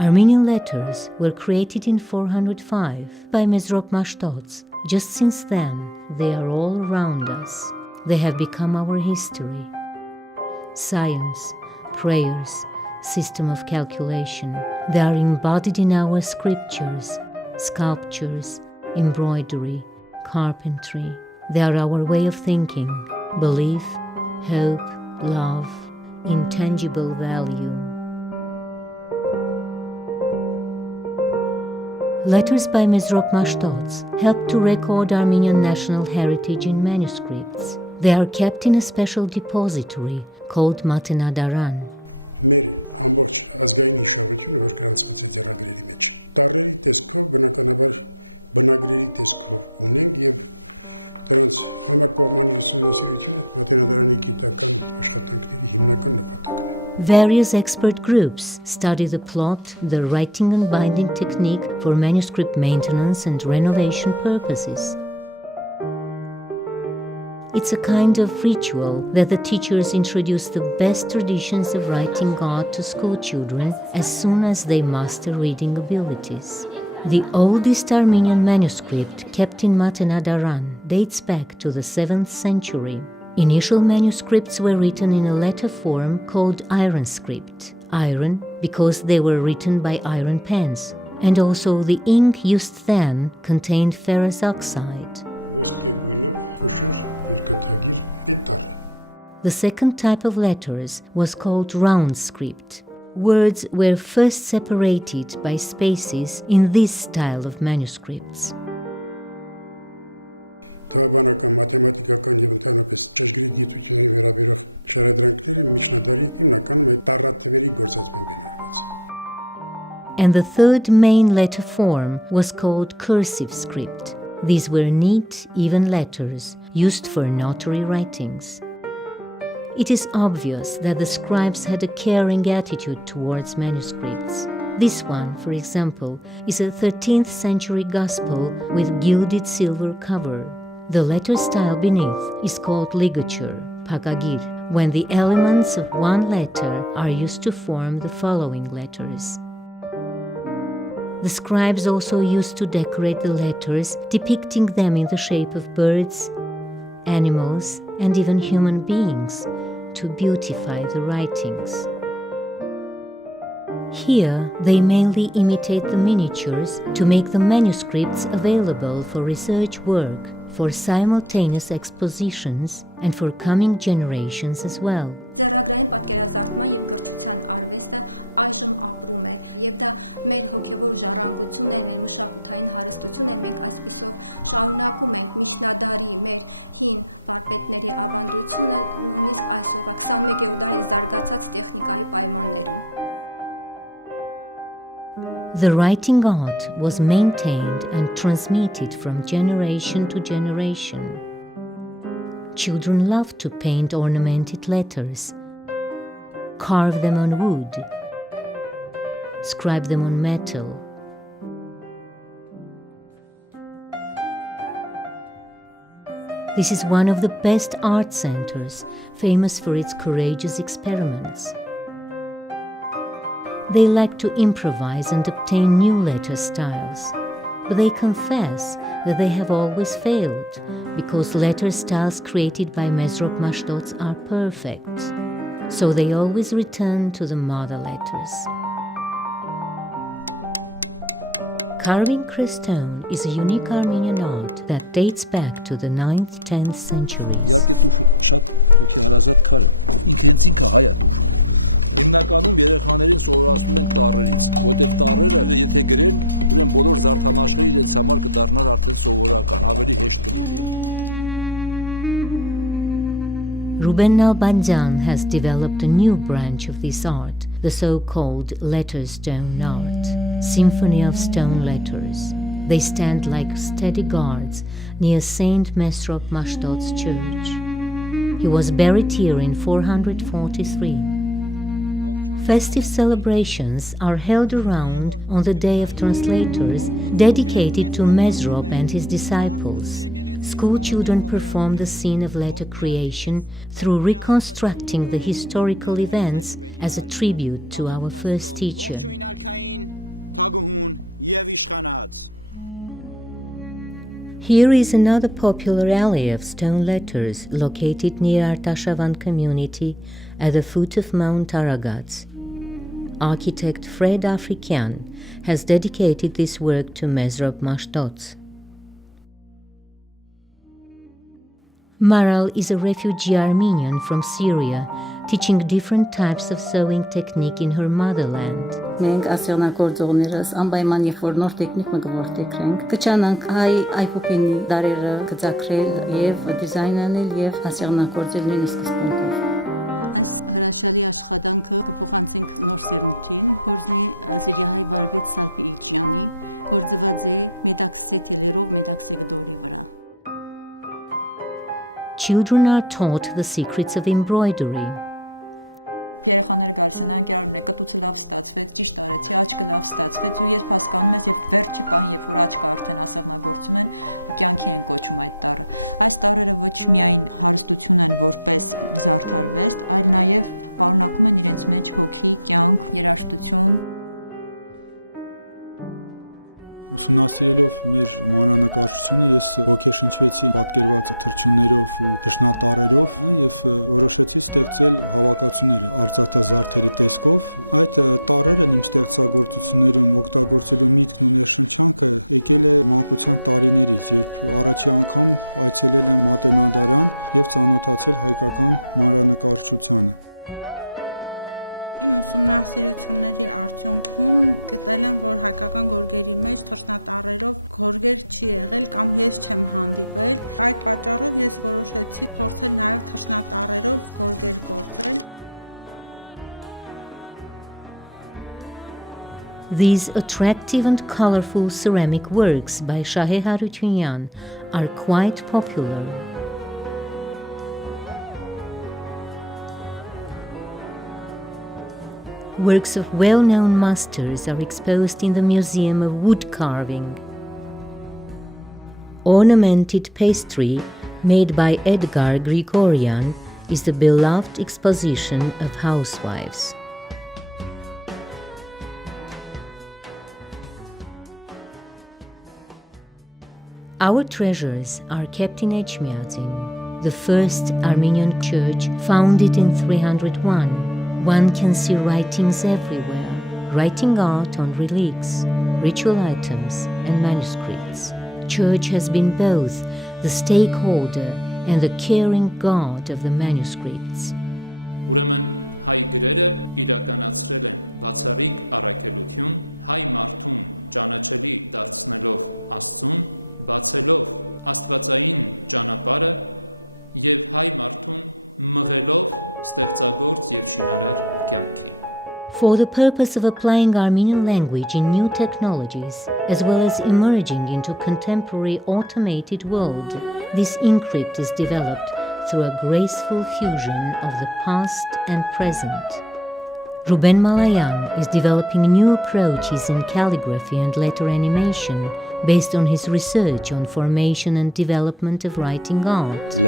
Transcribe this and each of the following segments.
Armenian letters were created in 405 by Mesrop Mashtots. Just since then, they are all around us. They have become our history. Science, prayers, system of calculation. They are embodied in our scriptures, sculptures, embroidery, carpentry. They are our way of thinking, belief, hope, love, intangible value. Letters by Mesrop Mashtots help to record Armenian national heritage in manuscripts. They are kept in a special depository called Matenadaran. Various expert groups study the plot, the writing and binding technique for manuscript maintenance and renovation purposes. It's a kind of ritual that the teachers introduce the best traditions of writing art to school children as soon as they master reading abilities. The oldest Armenian manuscript kept in Matenadaran dates back to the 7th century. Initial manuscripts were written in a letter form called iron script. Iron because they were written by iron pens, and also the ink used then contained ferrous oxide. The second type of letters was called round script. Words were first separated by spaces in this style of manuscripts. And the third main letter form was called cursive script. These were neat, even letters used for notary writings. It is obvious that the scribes had a caring attitude towards manuscripts. This one, for example, is a 13th century gospel with gilded silver cover. The letter style beneath is called ligature, pagagir, when the elements of one letter are used to form the following letters. The scribes also used to decorate the letters, depicting them in the shape of birds, animals, and even human beings, to beautify the writings. Here, they mainly imitate the miniatures to make the manuscripts available for research work, for simultaneous expositions, and for coming generations as well. The writing art was maintained and transmitted from generation to generation. Children loved to paint ornamented letters, carve them on wood, scribe them on metal. This is one of the best art centers, famous for its courageous experiments. They like to improvise and obtain new letter styles, but they confess that they have always failed because letter styles created by Mesrop Mashtots are perfect, so they always return to the mother letters. Carving crestone is a unique Armenian art that dates back to the 9th-10th centuries. Ruben Nalbandian has developed a new branch of this art, the so-called letter stone art, symphony of stone letters. They stand like steady guards near Saint Mesrop Mashtot's church. He was buried here in 443. Festive celebrations are held around on the Day of Translators, dedicated to Mesrop and his disciples. School children perform the scene of letter creation through reconstructing the historical events as a tribute to our first teacher. Here is another popular alley of stone letters located near Artashavan community at the foot of Mount Aragats. Architect Fred African has dedicated this work to Mesrop Mashtots. Maral is a refugee Armenian from Syria, teaching different types of sewing technique in her motherland. Մենք ասեղնագործողներս անպայման երբ որ նոր տեխնիկ մը կորտեքրենք, կչանանք այփոփինի դարերը կծակրել եւ դիզայն անել եւ ասեղնագործել նույնիսկ սկզբունքով։ Children are taught the secrets of embroidery. These attractive and colorful ceramic works by Shahe Harutyunyan are quite popular. Works of well-known masters are exposed in the Museum of Wood Carving. Ornamented pastry made by Edgar Grigorian is the beloved exposition of housewives. Our treasures are kept in Echmiadzin, the first Armenian church founded in 301. One can see writings everywhere, writing art on relics, ritual items, and manuscripts. Church has been both the stakeholder and the caring guard of the manuscripts. For the purpose of applying Armenian language in new technologies, as well as emerging into contemporary automated world, this encrypt is developed through a graceful fusion of the past and present. Ruben Malayan is developing new approaches in calligraphy and letter animation based on his research on formation and development of writing art.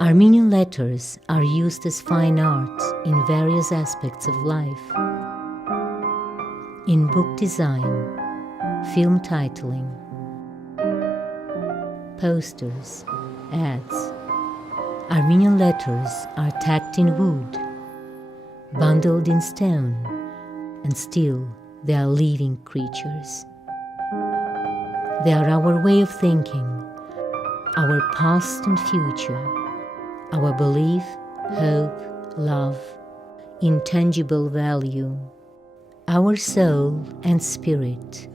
Armenian letters are used as fine art in various aspects of life. In book design, film titling, posters, ads. Armenian letters are tacked in wood, bundled in stone, and still they are living creatures. They are our way of thinking, our past and future, our belief, hope, love, intangible value, our soul and spirit,